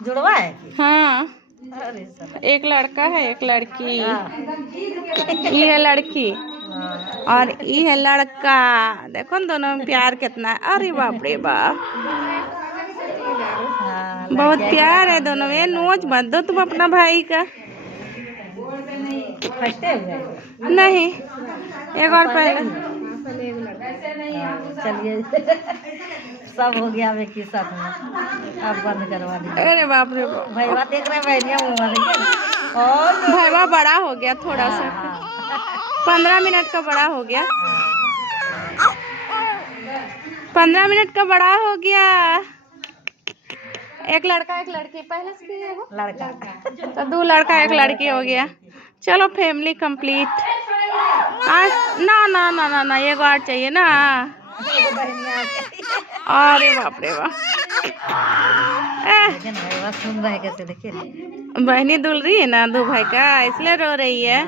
जुड़वा है? हाँ, अरे साला। एक लड़का है एक लड़की। ये है लड़की और ये है लड़का। देखो न दोनों में प्यार कितना है। अरे बाप रे बाप, बहुत प्यार है दोनों में। नोच मत दो तुम अपना भाई का। फटे हुए नहीं, एक और पहले। चलिए सब हो गया अब एक ही साथ में। अब बंद करवा दीजिए। अरे बाप रे बाप, भैया देख रहे हैं, भैया मुँह देखिए। और भाईवा बड़ा हो गया थोड़ा सा, 15 मिनट का बड़ा हो गया। 15 मिनट का बड़ा हो गया। एक लड़का एक लड़की पहले से है वो लड़का तो 2 लड़का 1 लड़की हो गया। चलो फैमिली कंप्लीट। आज ना ना ना ना ना एक और चाहिए ना। अरे बाप रे बाप, सुन रहे कैसे देखिए। बहनी दुल रही है ना 2 भाई का, इसलिए रो रही है।